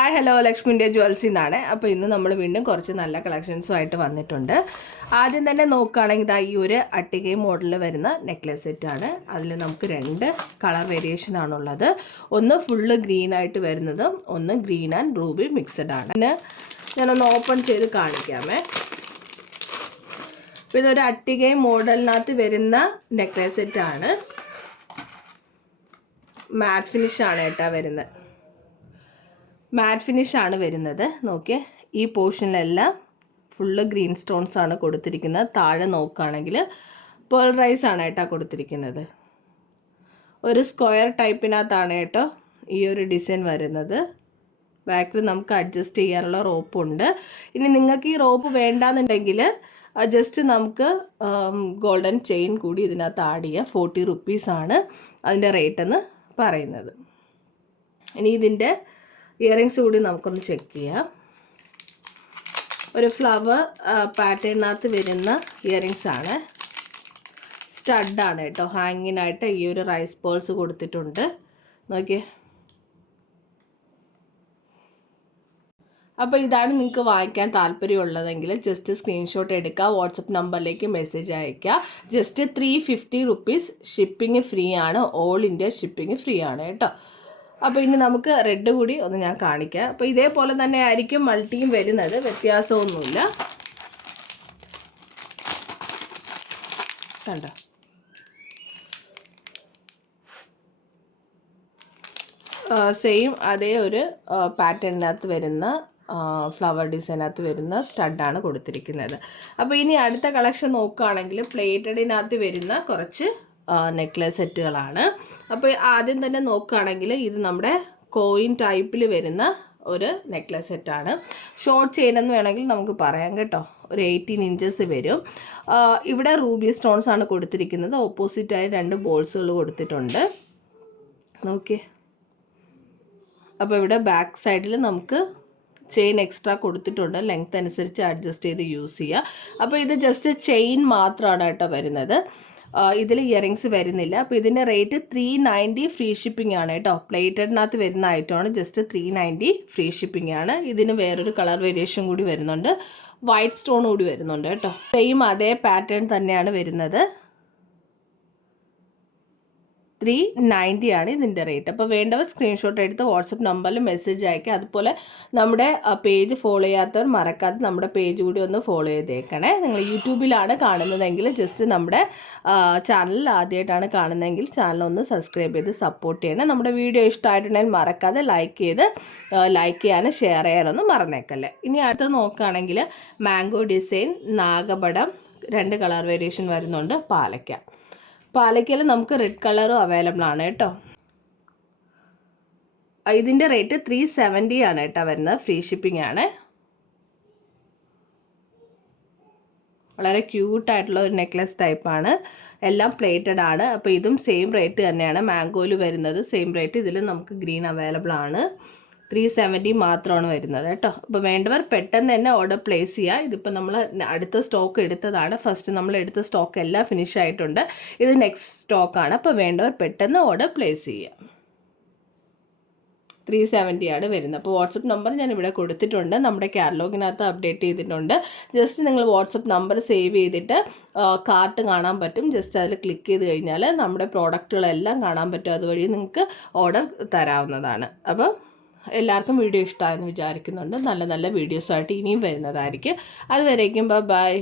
Hi hello Lakshmi India ജ്വൽസിൽ നിന്നാണ്. അപ്പോൾ ഇന്ന് നമ്മൾ വീണ്ടും കുറച്ച് നല്ല കളക്ഷൻസുമായിട്ട് വന്നിട്ടുണ്ട്. ആദ്യം തന്നെ നോക്കുകയാണെങ്കിൽ ഇതാ ഈ ഒരു അട്ടികൈ മോഡലിൽ വരുന്ന നെക്ലസ് സെറ്റാണ്. അതിൽ നമുക്ക് 2 കളർ വേരിയേഷൻ ആണുള്ളത്. ഒന്ന് ഫുള്ള് ഗ്രീൻ ആയിട്ട് വരുന്നതും ഒന്ന് ഗ്രീൻ ആൻഡ് റൂബി മിക്സഡ് ആണ്. പിന്നെ ഞാനൊന്ന് ഓപ്പൺ ചെയ്ത് കാണിക്കാമേ. അപ്പോൾ ഇതൊരു അട്ടികൈ മോഡലിനകത്ത് വരുന്ന നെക്ലസ് സെറ്റാണ്. മാറ്റ് ഫിനിഷാണ് കേട്ടോ വരുന്നത്. മാറ്റ് ഫിനിഷാണ് വരുന്നത്. നോക്കിയേ, ഈ പോർഷനിലെല്ലാം ഫുള്ള് ഗ്രീൻ സ്റ്റോൺസ് ആണ് കൊടുത്തിരിക്കുന്നത്. താഴെ നോക്കുകയാണെങ്കിൽ പേൾ റൈസ് ആണ് കേട്ടോ കൊടുത്തിരിക്കുന്നത്. ഒരു സ്ക്വയർ ടൈപ്പിനകത്താണ് കേട്ടോ ഈ ഒരു ഡിസൈൻ വരുന്നത്. ബാക്കിൽ നമുക്ക് അഡ്ജസ്റ്റ് ചെയ്യാനുള്ള റോപ്പുണ്ട്. ഇനി നിങ്ങൾക്ക് ഈ റോപ്പ് വേണ്ടാന്നുണ്ടെങ്കിൽ ജസ്റ്റ് നമുക്ക് ഗോൾഡൻ ചെയിൻ കൂടി ഇതിനകത്ത് ആഡ് ചെയ്യുക. 40 റുപ്പീസാണ് അതിൻ്റെ റേറ്റ് എന്ന് പറയുന്നത്. ഇനി ഇതിൻ്റെ ഇയറിങ്സ് കൂടി നമുക്കൊന്ന് ചെക്ക് ചെയ്യാം. ഒരു ഫ്ലവർ പാറ്റേണിനകത്ത് വരുന്ന ഇയറിങ്സ് ആണ്. സ്റ്റഡാണ് കേട്ടോ. ഹാങ്ങിനായിട്ട് ഈ ഒരു റൈസ് പേൾസ് കൊടുത്തിട്ടുണ്ട്. നോക്കിയേ. അപ്പോൾ ഇതാണ് നിങ്ങൾക്ക് വാങ്ങിക്കാൻ താല്പര്യമുള്ളതെങ്കിൽ ജസ്റ്റ് സ്ക്രീൻഷോട്ട് എടുക്കുക, വാട്സപ്പ് നമ്പറിലേക്ക് മെസ്സേജ് അയയ്ക്കുക. ജസ്റ്റ് 350 റുപ്പീസ് ഷിപ്പിംഗ് ഫ്രീ ആണ്. ഓൾ ഇന്ത്യ ഷിപ്പിംഗ് ഫ്രീ ആണ് കേട്ടോ. അപ്പോൾ ഇനി നമുക്ക് റെഡ് കൂടി ഒന്ന് ഞാൻ കാണിക്കാം. അപ്പോൾ ഇതേപോലെ തന്നെ ആയിരിക്കും മൾട്ടിയും വരുന്നത്, വ്യത്യാസമൊന്നുമില്ല. കണ്ടോ, സെയിം അതേ ഒരു പാറ്റേണിനകത്ത് വരുന്ന ഫ്ലവർ ഡിസൈനകത്ത് വരുന്ന സ്റ്റഡാണ് കൊടുത്തിരിക്കുന്നത്. അപ്പോൾ ഇനി അടുത്ത കളക്ഷൻ നോക്കുകയാണെങ്കിൽ പ്ലേറ്റഡിനകത്ത് വരുന്ന കുറച്ച് നെക്ലസ് സെറ്റുകളാണ്. അപ്പോൾ ആദ്യം തന്നെ നോക്കുകയാണെങ്കിൽ ഇത് നമ്മുടെ കോയിൻ ടൈപ്പിൽ വരുന്ന ഒരു നെക്ലസ് സെറ്റാണ്. ഷോർട്ട് ചെയിൻ എന്ന് വേണമെങ്കിൽ നമുക്ക് പറയാം കേട്ടോ. ഒരു 18 ഇഞ്ചസ് വരും. ഇവിടെ റൂബി സ്റ്റോൺസ് ആണ് കൊടുത്തിരിക്കുന്നത്. ഓപ്പോസിറ്റായി 2 ബോൾസുകൾ കൊടുത്തിട്ടുണ്ട്. നോക്കിയേ. അപ്പോൾ ഇവിടെ ബാക്ക് സൈഡിൽ നമുക്ക് ചെയിൻ എക്സ്ട്രാ കൊടുത്തിട്ടുണ്ട്. ലെങ്ത് അനുസരിച്ച് അഡ്ജസ്റ്റ് ചെയ്ത് യൂസ് ചെയ്യുക. അപ്പോൾ ഇത് ജസ്റ്റ് ചെയിൻ മാത്രമാണ് കേട്ടോ വരുന്നത്. ഇതിൽ ഇയറിങ്സ് വരുന്നില്ല. അപ്പോൾ ഇതിൻ്റെ റേറ്റ് 390 ഫ്രീ ഷിപ്പിംഗ് ആണ് കേട്ടോ. പ്ലേറ്റഡിനകത്ത് വരുന്ന ഐറ്റമാണ്. ജസ്റ്റ് 390 ഫ്രീ ഷിപ്പിംഗ് ആണ്. ഇതിന് വേറൊരു കളർ വേരിയേഷൻ കൂടി വരുന്നുണ്ട്. വൈറ്റ് സ്റ്റോൺ കൂടി വരുന്നുണ്ട് കേട്ടോ. സെയിം അതേ പാറ്റേൺ തന്നെയാണ് വരുന്നത്. 390 ആണ് ഇതിൻ്റെ റേറ്റ്. അപ്പോൾ വേണ്ടവർ സ്ക്രീൻഷോട്ട് എടുത്ത് വാട്സപ്പ് നമ്പറിൽ മെസ്സേജ് അയക്കുക. അതുപോലെ നമ്മുടെ പേജ് ഫോളോ ചെയ്യാത്തവർ മറക്കാതെ നമ്മുടെ പേജ് കൂടി ഒന്ന് ഫോളോ ചെയ്തേക്കണേ. നിങ്ങൾ യൂട്യൂബിലാണ് കാണുന്നതെങ്കിൽ ജസ്റ്റ് നമ്മുടെ ചാനൽ ആദ്യമായിട്ടാണ് കാണുന്നതെങ്കിൽ ചാനലൊന്ന് സബ്സ്ക്രൈബ് ചെയ്ത് സപ്പോർട്ട് ചെയ്യണേ. നമ്മുടെ വീഡിയോ ഇഷ്ടമായിട്ടുണ്ടെങ്കിൽ മറക്കാതെ ലൈക്ക് ചെയ്യാനും ഷെയർ ചെയ്യാനൊന്നും മറന്നേക്കല്ലേ. ഇനി അടുത്ത് നോക്കുകയാണെങ്കിൽ മാംഗോ ഡിസൈൻ നാഗപടം 2 കളർ വേരിയേഷൻ വരുന്നുണ്ട്. പാലക്കയിൽ നമുക്ക് റെഡ് കളറും അവൈലബിൾ ആണ് കേട്ടോ. ഇതിൻ്റെ റേറ്റ് 370 ആണ് കേട്ടോ വരുന്നത്. ഫ്രീ ഷിപ്പിംഗ് ആണ്. വളരെ ക്യൂട്ടായിട്ടുള്ള ഒരു നെക്ലസ് ടൈപ്പാണ്. എല്ലാം പ്ലേറ്റഡ് ആണ്. അപ്പോൾ ഇതും സെയിം റേറ്റ് തന്നെയാണ്. മാംഗോയിൽ വരുന്നത് സെയിം റേറ്റ്. ഇതിൽ നമുക്ക് ഗ്രീൻ അവൈലബിൾ ആണ്. 370 മാത്രമാണ് വരുന്നത് കേട്ടോ. അപ്പോൾ വേണ്ടവർ പെട്ടെന്ന് തന്നെ ഓർഡർ പ്ലേസ് ചെയ്യുക. ഇതിപ്പോൾ നമ്മൾ അടുത്ത സ്റ്റോക്ക് എടുത്തതാണ്. ഫസ്റ്റ് നമ്മൾ എടുത്ത സ്റ്റോക്ക് എല്ലാം ഫിനിഷ് ആയിട്ടുണ്ട്. ഇത് നെക്സ്റ്റ് സ്റ്റോക്കാണ്. അപ്പോൾ വേണ്ടവർ പെട്ടെന്ന് ഓർഡർ പ്ലേസ് ചെയ്യുക. 370 ആണ് വരുന്നത്. അപ്പോൾ വാട്സപ്പ് നമ്പർ ഞാൻ ഇവിടെ കൊടുത്തിട്ടുണ്ട്. നമ്മുടെ കാറ്റലോഗിനകത്ത് അപ്ഡേറ്റ് ചെയ്തിട്ടുണ്ട്. ജസ്റ്റ് നിങ്ങൾ വാട്സപ്പ് നമ്പർ സേവ് ചെയ്തിട്ട് കാർട്ട് കാണാൻ പറ്റും. ജസ്റ്റ് അതിൽ ക്ലിക്ക് ചെയ്ത് കഴിഞ്ഞാൽ നമ്മുടെ പ്രോഡക്റ്റുകളെല്ലാം കാണാൻ പറ്റും. അതുവഴി നിങ്ങൾക്ക് ഓർഡർ തരാവുന്നതാണ്. അപ്പോൾ എല്ലാവർക്കും വീഡിയോ ഇഷ്ടമായെന്ന് വിചാരിക്കുന്നുണ്ട്. നല്ല നല്ല വീഡിയോസായിട്ട് ഇനിയും വരുന്നതായിരിക്കും. അതുവരേക്കും ബൈ.